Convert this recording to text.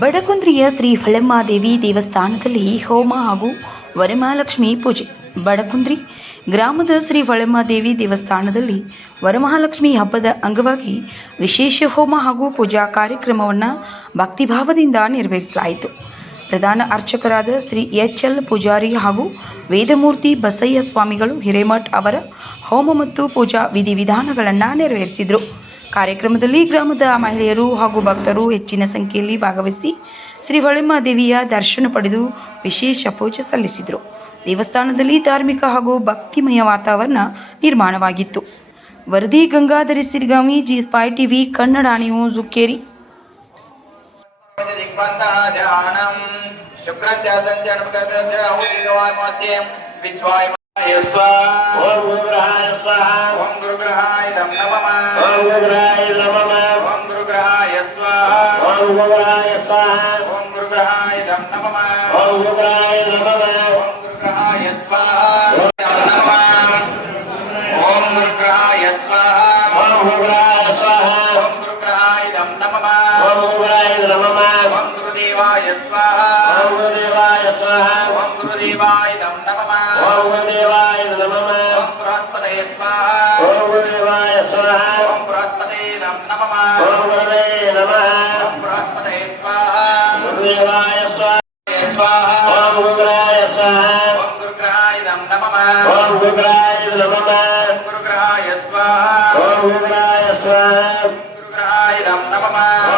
ಬಡಕುಂದ್ರಿಯ ಶ್ರೀ ಹೊಳೆಮಾದೇವಿ ದೇವಸ್ಥಾನದಲ್ಲಿ ಹೋಮ ಹಾಗೂ ವರಮಹಾಲಕ್ಷ್ಮಿ ಪೂಜೆ. ಬಡಕುಂದ್ರಿ ಗ್ರಾಮದ ಶ್ರೀ ಹೊಳೆಮಾದೇವಿ ದೇವಸ್ಥಾನದಲ್ಲಿ ವರಮಹಾಲಕ್ಷ್ಮಿ ಹಬ್ಬದ ಅಂಗವಾಗಿ ವಿಶೇಷ ಹೋಮ ಹಾಗೂ ಪೂಜಾ ಕಾರ್ಯಕ್ರಮವನ್ನು ಭಕ್ತಿಭಾವದಿಂದ ನೆರವೇರಿಸಲಾಯಿತು. ಪ್ರಧಾನ ಅರ್ಚಕರಾದ ಶ್ರೀ ಎಚ್.ಎಲ್. ಪೂಜಾರಿ ಹಾಗೂ ವೇದಮೂರ್ತಿ ಬಸಯ್ಯ ಸ್ವಾಮಿಗಳು ಹಿರೇಮಠ್ ಅವರ ಹೋಮ ಮತ್ತು ಪೂಜಾ ವಿಧಿವಿಧಾನಗಳನ್ನು ನೆರವೇರಿಸಿದರು. ಕಾರ್ಯಕ್ರಮದಲ್ಲಿ ಗ್ರಾಮದ ಮಹಿಳೆಯರು ಹಾಗೂ ಭಕ್ತರು ಹೆಚ್ಚಿನ ಸಂಖ್ಯೆಯಲ್ಲಿ ಭಾಗವಹಿಸಿ ಶ್ರೀ ಹೊಳೆಮಾದೇವಿಯ ದರ್ಶನ ಪಡೆದು ವಿಶೇಷ ಪೂಜೆ ಸಲ್ಲಿಸಿದರು. ದೇವಸ್ಥಾನದಲ್ಲಿ ಧಾರ್ಮಿಕ ಹಾಗೂ ಭಕ್ತಿಮಯ ವಾತಾವರಣ ನಿರ್ಮಾಣವಾಗಿತ್ತು. ವರದಿ ಗಂಗಾಧರಿ ಸಿರಿಗಾಮಿ, ಜಿ5 ಟಿವಿ ಕನ್ನಡ ನ್ಯೂಸ್, ಹುಕ್ಕೇರಿ. ಓಂ ಗುರುಗ್ರಹಾಯ ಸ್ವಾಹಾ. ಓಂ ಗುರುಗ್ರಹಾಯ ನಮಃ. ಓಂ ಗುರುಗ್ರಹಾಯ ನಮಃ. ಓಂ ಗುರುಗ್ರಹಾಯ ಸ್ವಾಹಾ. ಓಂ ಗುರುಗ್ರಹಾಯ ಸ್ವಾಹಾ. ಓಂ ಗುರುಗ್ರಹಾಯ ನಮಃ. ಓಂ ಗುರುಗ್ರಹಾಯ ನಮಃ. ಓಂ ಗುರುಗ್ರಹಾಯ ಸ್ವಾಹಾ. ಓಂ ಗುರುಗ್ರಹಾಯ ಸ್ವಾಹಾ. ಓಂ ಗುರುಗ್ರಹಾಯ ಸ್ವಾಹಾ. ಓಂ ಗುರುಗ್ರಹಾಯ ನಮಃ. ಓಂ ಗುರುಗ್ರಹಾಯ ನಮಃ. ಓಂ ಗುರುದೇವಾಯ ಸ್ವಾಹಾ. ಓಂ ಗುರುದೇವಾಯ ಸ್ವಾಹಾ. ಓಂ ಗುರುದೇವಾಯ ನಮಃ. ಓಂ ಗುರುದೇವಾಯ ನಮಃ. ಓಂ ಬೃಹಸ್ಪತಯೇ ಸ್ವಾಹಾ. ಓಂ ಗುರುದೇವಾಯ ಸ್ವಾಹಾ. ಓಂ ಬೃಹಸ್ಪತಯೇ ನಮಃ. ಓಂ ಗುರುವೇ ನಮಃ. ಓಂ ಬೃಹಸ್ಪತಯೇ ಸ್ವಾಹಾ. ಗುರುದೇವಾಯ ಸ್ವಾಹಾ. ಓಂ ಗುರುಗ್ರಹಾಯ ಸ್ವಾಹಾ. ಓಂ ಗುರುಗ್ರಹಾಯ ನಮಃ. ಓಂ ಗುರುಗ್ರಹಾಯ ನಮಃ. ಓಂ ಗುರುಗ್ರಹಾಯ ಸ್ವಾಹಾ. ಓಂ ಗುರುಗ್ರಹಾಯ ಸ್ವಾಹಾ. ಗುರುಗ್ರಹಾಯ ನಮಃ.